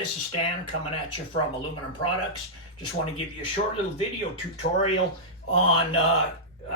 this is Stan coming at you from Aluminum Products. Just want to give you a short little video tutorial on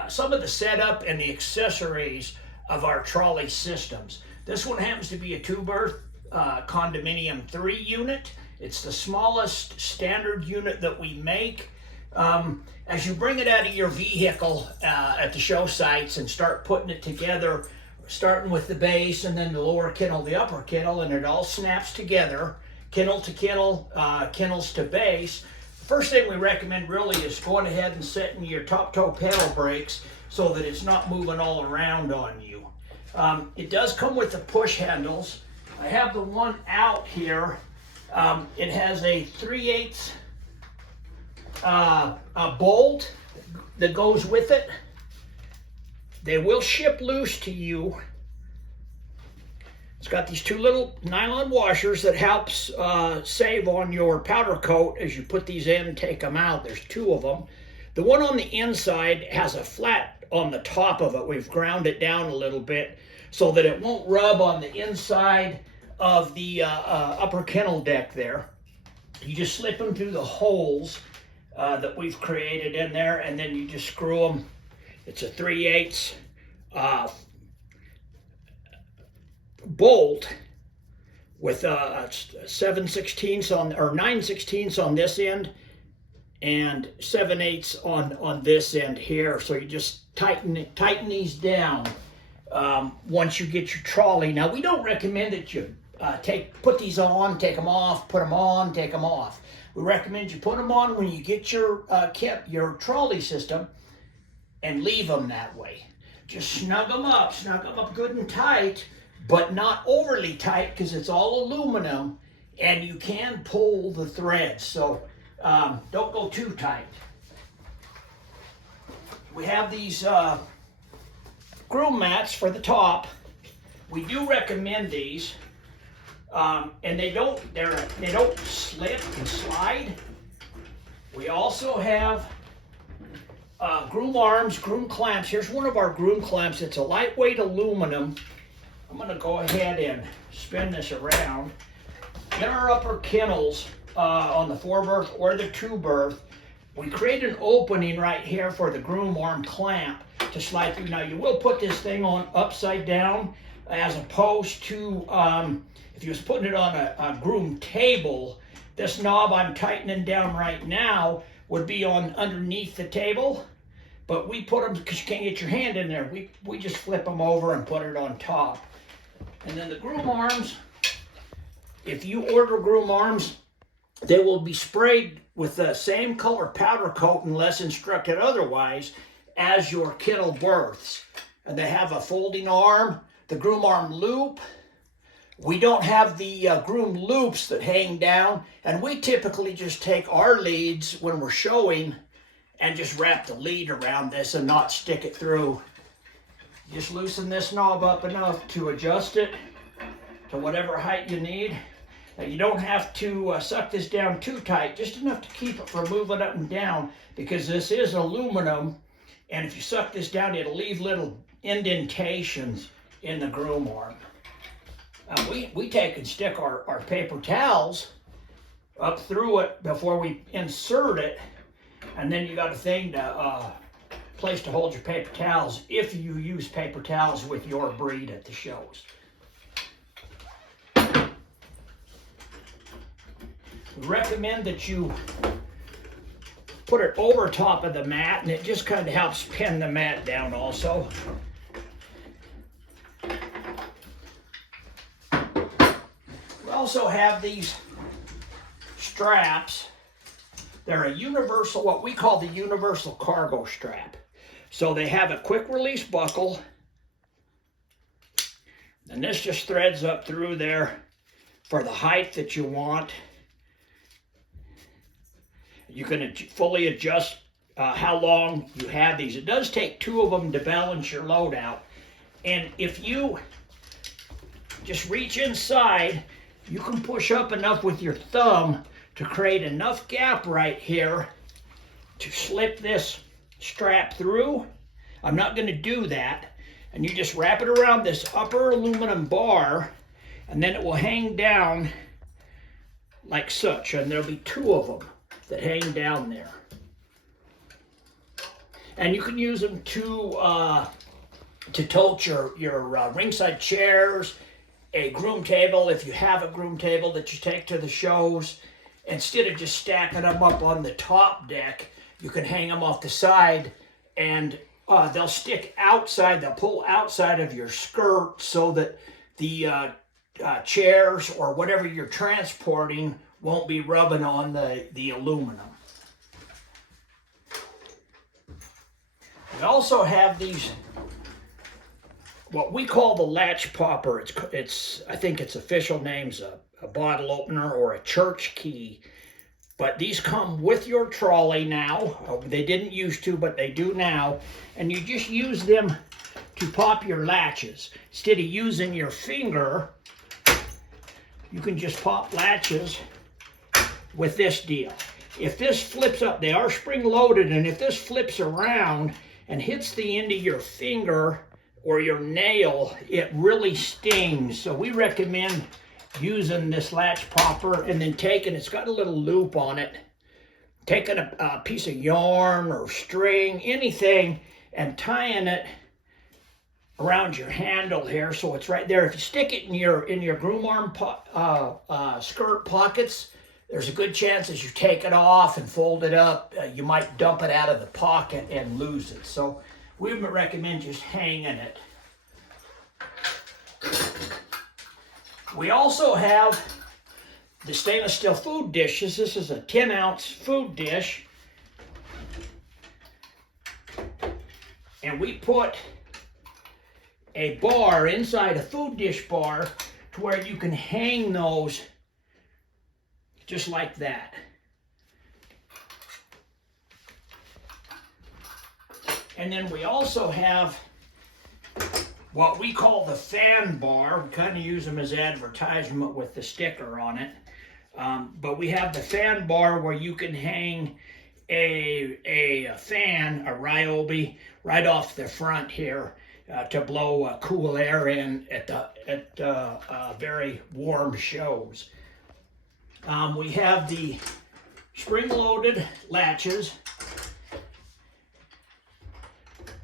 some of the setup and the accessories of our trolley systems. This one happens to be a two-berth condominium 3 unit. It's the smallest standard unit that we make. As you bring it out of your vehicle at the show sites and start putting it together, starting with the base and then the lower kennel, the upper kennel, and it all snaps together, kennel to kennel, kennels to base. First thing we recommend really is going ahead and setting your top toe pedal brakes so that it's not moving all around on you. It does come with the push handles. I have the one out here. It has a 3/8 bolt that goes with it. They will ship loose to you. It's got these two little nylon washers that helps save on your powder coat as you put these in and take them out. There's 2 of them. The one on the inside has a flat on the top of it. We've ground it down a little bit so that it won't rub on the inside of the upper kennel deck there. You just slip them through the holes that we've created in there, and then you just screw them. It's a 3/8 bolt with 7/16 on, or 9/16 on this end and 7/8 on this end here. So you just tighten these down once you get your trolley. Now we don't recommend that you put these on, take them off, put them on, take them off. We recommend you put them on when you get your trolley system and leave them that way. Just snug them up good and tight, but not overly tight because it's all aluminum and you can pull the threads. So don't go too tight. We have these groom mats for the top. We do recommend these. And they don't slip and slide. We also have groom arms, groom clamps. Here's one of our groom clamps. It's a lightweight aluminum. I'm going to go ahead and spin this around. In our upper kennels on the 4-berth or the 2-berth, we create an opening right here for the groom arm clamp to slide through. Now you will put this thing on upside down as opposed to if you was putting it on a groom table. This knob I'm tightening down right now would be on underneath the table, but we put them, because you can't get your hand in there, we just flip them over and put it on top. And then the groom arms, if you order groom arms, they will be sprayed with the same color powder coat unless instructed otherwise as your kennel berths. And they have a folding arm, the groom arm loop. We don't have the groom loops that hang down, and we typically just take our leads when we're showing and just wrap the lead around this and not stick it through. Just loosen this knob up enough to adjust it to whatever height you need. Now you don't have to suck this down too tight, just enough to keep it from moving up and down, because this is aluminum, and if you suck this down, it'll leave little indentations in the groom arm. We take and stick our paper towels up through it before we insert it, and then you got a thing to place to hold your paper towels if you use paper towels with your breed at the shows. We recommend that you put it over top of the mat, and it just kind of helps pin the mat down also. We also have these straps. They're a universal, what we call the universal cargo strap. So they have a quick release buckle, and this just threads up through there for the height that you want. You can fully adjust how long you have these. It does take 2 of them to balance your load out. And if you just reach inside, you can push up enough with your thumb to create enough gap right here to slip this strap through. I'm not going to do that. And you just wrap it around this upper aluminum bar, and then it will hang down like such, and there'll be 2 of them that hang down there. And you can use them to tote your ringside chairs, a groom table if you have a groom table that you take to the shows. Instead of just stacking them up on the top deck, you can hang them off the side, and they'll stick outside, they'll pull outside of your skirt so that the chairs or whatever you're transporting won't be rubbing on the aluminum. We also have these, what we call the latch popper. It's I think its official name's a bottle opener or a church key. But these come with your trolley now. They didn't used to, but they do now. And you just use them to pop your latches. Instead of using your finger, you can just pop latches with this deal. If this flips up, they are spring loaded, and if this flips around and hits the end of your finger or your nail, it really stings. So we recommend using this latch popper and then it's got a little loop on it, taking a piece of yarn or string, anything, and tying it around your handle here so it's right there. If you stick it in your groom arm skirt pockets, there's a good chance as you take it off and fold it up, you might dump it out of the pocket and lose it. So we would recommend just hanging it. We also have the stainless steel food dishes. This is a 10-ounce food dish. And we put a bar inside a food dish bar to where you can hang those just like that. And then we also have what we call the fan bar. We kind of use them as advertisement with the sticker on it. But we have the fan bar where you can hang a fan, a Ryobi, right off the front here to blow cool air in at very warm shows. We have the spring-loaded latches.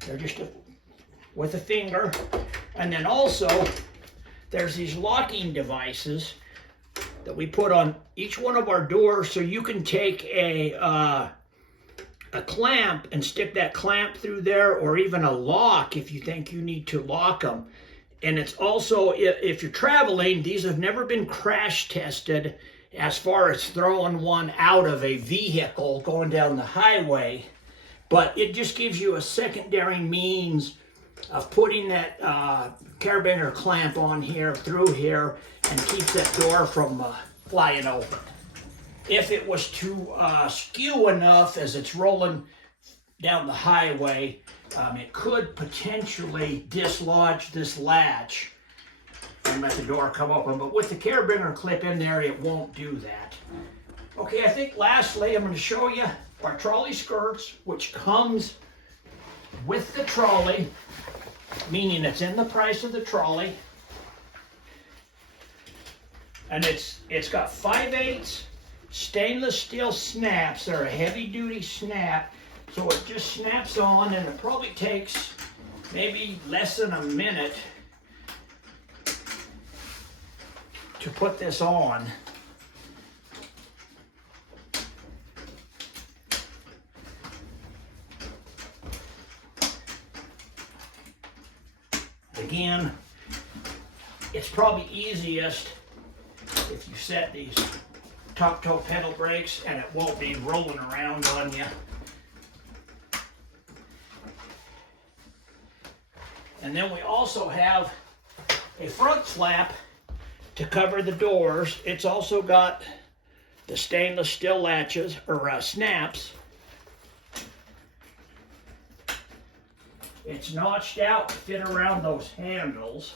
They're just with a finger. And then also, there's these locking devices that we put on each one of our doors, so you can take a clamp and stick that clamp through there, or even a lock if you think you need to lock them. And it's also, if you're traveling, these have never been crash tested as far as throwing one out of a vehicle going down the highway, but it just gives you a secondary means of putting that carabiner clamp on here, through here, and keeps that door from flying open. If it was to skew enough as it's rolling down the highway, it could potentially dislodge this latch and let the door come open. But with the carabiner clip in there, it won't do that. Okay, I think lastly, I'm going to show you our trolley skirts, which comes with the trolley, meaning it's in the price of the trolley. And it's got 5/8 stainless steel snaps. They're a heavy duty snap, so it just snaps on, and it probably takes maybe less than a minute to put this on. Again, it's probably easiest if you set these top toe pedal brakes and it won't be rolling around on you. And then we also have a front flap to cover the doors. It's also got the stainless steel latches, or snaps. It's notched out to fit around those handles.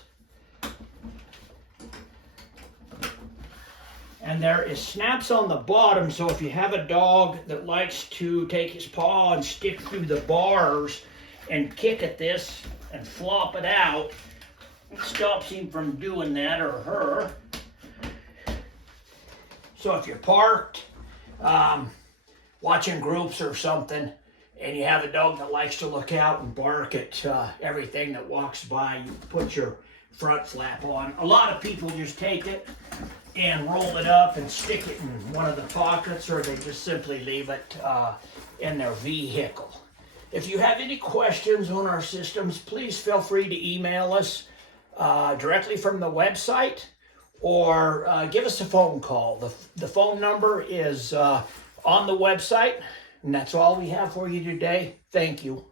And there is snaps on the bottom, so if you have a dog that likes to take his paw and stick through the bars and kick at this and flop it out, it stops him from doing that, or her. So if you're parked, watching groups or something, and you have a dog that likes to look out and bark at everything that walks by, you put your front flap on. A lot of people just take it and roll it up and stick it in one of the pockets, or they just simply leave it in their vehicle. If you have any questions on our systems, please feel free to email us directly from the website, or give us a phone call. The phone number is on the website, and that's all we have for you today. Thank you.